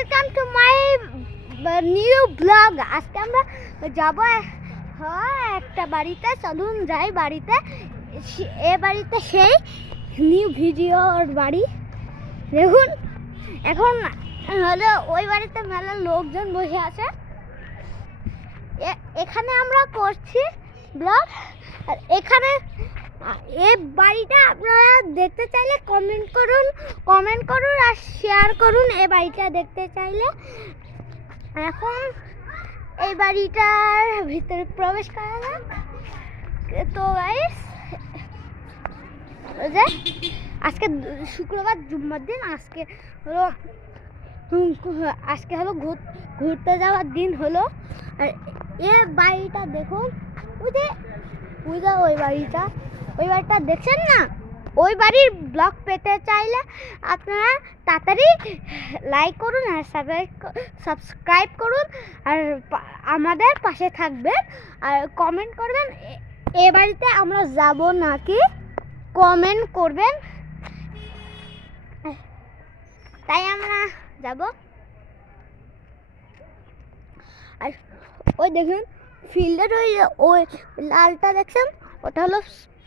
Welcome to my new blog. আজকে আমরা যাব একটা বাড়িতে, চলুন যাই বাড়িতে। এ বাড়িতে সেই নিউ ভিডিওর বাড়ি। দেখুন এখন হলো ওই বাড়িতে মেলা লোকজন বসে আছে। এখানে আমরা করছি ব্লগ। আর এখানে এই বাড়িটা আপনারা দেখতে চাইলে কমেন্ট করুন আর শেয়ার করুন এই বাড়িটা দেখতে চাইলে। এখন এই বাড়িটার ভিতরে প্রবেশ করা যাক। তো গাইস, আজকে শুক্রবার জুম্মার দিন। আজকে হলো ঘুরতে যাওয়ার দিন হলো। আর এই বাড়িটা দেখুন, ওই বাড়িটা দেখছেন না? ওই বাড়ির ব্লগ পেতে চাইলে আপনারা তাড়াতাড়ি লাইক করুন আর সাবস্ক্রাইব করুন আর আমাদের পাশে থাকবেন আর কমেন্ট করবেন এ বাড়িতে আমরা যাব নাকি, কমেন্ট করবেন, তাই আমরা যাব। আর ওই দেখুন ফিল্ডের ওই লালটা দেখছেন, ওটা হলো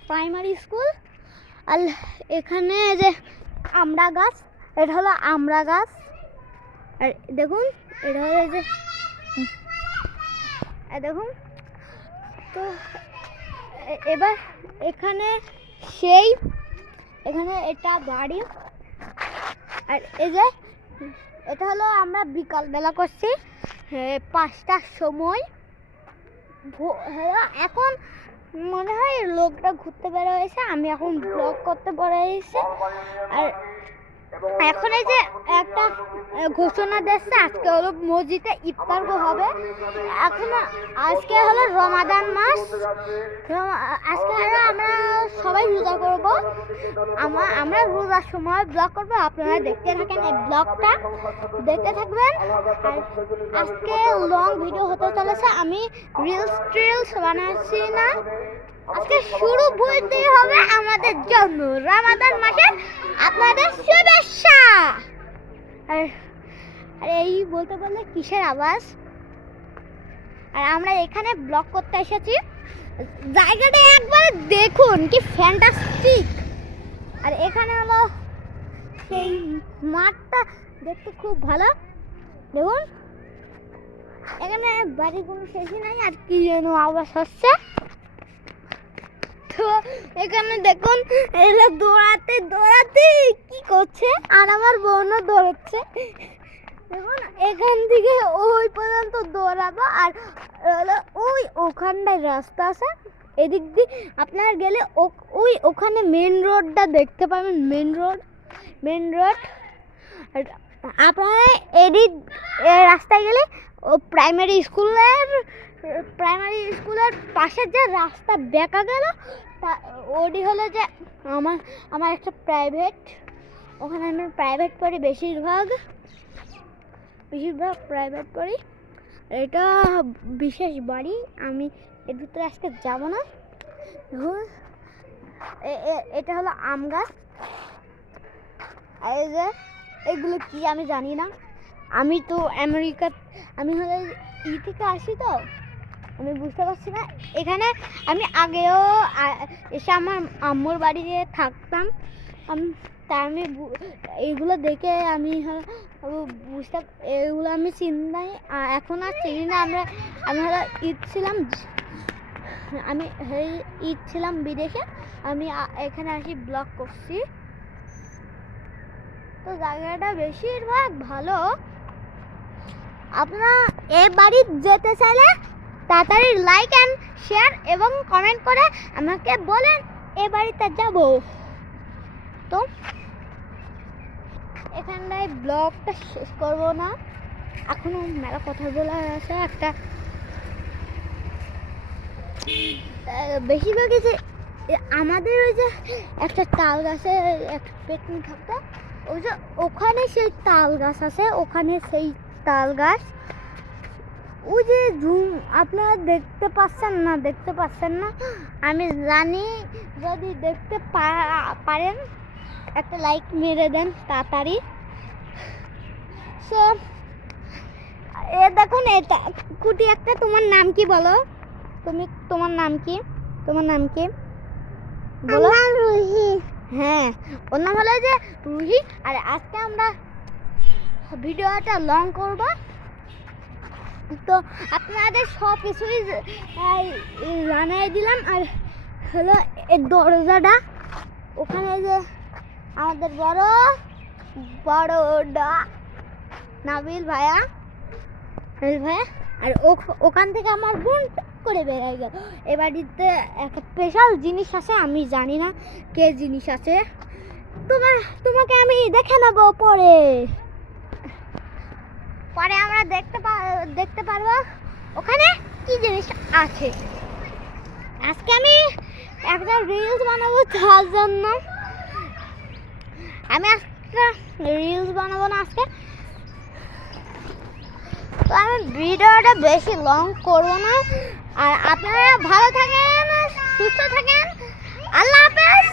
প্রাইমারি স্কুল। আর এখানে যে আমড়া গাছ, এটা হলো আমড়া গাছ। আর দেখুন এটা হলো যে দেখুন। তো এবার এখানে এটা বাড়ি। আর এই যে এটা হলো আমরা বিকালবেলা করছি 5টার সময়। এখন মনে হয় লোকটা ঘুরতে বের হয়েছে, আমি এখন ব্লগ করতে বেরিয়েছি। আর এখন এই যে একটা ঘোষণা দিচ্ছে, আজকে হলো মসজিদে ইফতার হবে। আজকে হলো রমাদান মাস। আজকে হলো আমরা সবাই রোজা করব। আমরা রোজার সময় ব্লগ করব। আপনারা দেখতে থাকেন, এই ব্লগটা দেখতে থাকবেন। আর আজকে লং ভিডিও হতে চলেছে, আমি রিলস বানাচ্ছি না। আজকে শুরু বলতে হবে আমাদের জন্য রমাদান মাসে আপনাদের শুভেচ্ছা। আর এই বলতে বললে কিসের আওয়াজ? আর আমরা এখানে ব্লগ করতে এসেছি। জায়গাটা একবার দেখুন, কি ফ্যান্টাস্টিক। আর এখানে হলো সেই মাঠটা দেখতে খুব ভালো। দেখুন এখানে বাড়ি কোনো শেষই নাই। আর কি যেন আওয়াজ হচ্ছে। তো এখানে দেখুন এরা দৌড়াতে কি করছে, আর আমার বোনও দৌড়াচ্ছে। দেখুন এখান থেকে ওই পর্যন্ত দৌড়াবো। আর ওখানটায় রাস্তা আছে, এদিক দিয়ে আপনারা গেলে ওখানে মেন রোডটা দেখতে পাবেন। মেন রোড আপনারা এদিক রাস্তায় গেলে প্রাইমারি স্কুলের পাশে যে রাস্তা বেঁকা গেল, ওটি হলো যে আমার একটা প্রাইভেট। ওখানে আমি প্রাইভেট পড়ি, বেশিরভাগ প্রাইভেট পড়ি। এটা বিশেষ বাড়ি, আমি এর ভিতরে আজকে যাব না। এটা হলো আম গাছ। এই যে এগুলো কি আমি জানি না। আমি তো আমি হলো থেকে আসি, তো আমি বুঝতে পারছি না। এখানে আমি আগেও এসে আমার আম্মুর বাড়িতে থাকতাম। আমি এইগুলো দেখে আমি এগুলো আমি চিনি নাই, এখন আর চিনি না। আমি হলো ঈদ ছিলাম বিদেশে, আমি এখানে আসি ব্লগ করছি। তো জায়গাটা বেশিরভাগ ভালো। আপনারা এই বাড়ি যেতে চাইলে তাড়াতাড়ি লাইক অ্যান্ড শেয়ার এবং কমেন্ট করে আমাকে বলেন এ বাড়িতে যাব। তো এখানটায় ব্লগটা শেষ করবো না, এখনো মেলা কথা বলার আছে। একটা বেশিরভাগই যে আমাদের ওই যে একটা তাল গাছে একটা পেটনি থাকতো, ওই যে ওখানে সেই তাল গাছ আছে, ওখানে সেই তাল গাছ। ওই যে আপনারা দেখতে পাচ্ছেন না আমি জানি। যদি দেখতে পারেন একটা লাইক মেরে দেন তাড়াতাড়ি। সো এ দেখুন এটা কুটি একটা। তোমার নাম কি বলো? তোমার নাম কি? তোমার নাম কি বলো? রুহি। হ্যাঁ, ওর নাম হলো যে রুহি। আর আজকে আমরা ভিডিওটা লং করব, তো আপনাদের সব কিছুই জানাই দিলাম। আর হলো এই দরজাটা, ওখানে যে আমাদের বড়টা নাবিল ভাইয়া, আর ওখান থেকে আমার বোন করে বেরিয়ে গেল। এ বাড়িতে একটা স্পেশাল জিনিস আছে, আমি জানি না কে জিনিস আছে, তোমাকে আমি দেখে নেব পরে আমরা দেখতে পারবো ওখানে কি জিনিস আছে। আজকে আমি একটা রিলস বানাবো, তার জন্য আমি একটা রিলস বানাবো না আজকে। তো আমি ভিডিওটা বেশি লং করবো না। আর আপনারা ভালো থাকেন, সুস্থ থাকেন। আল্লাহ হাফেজ।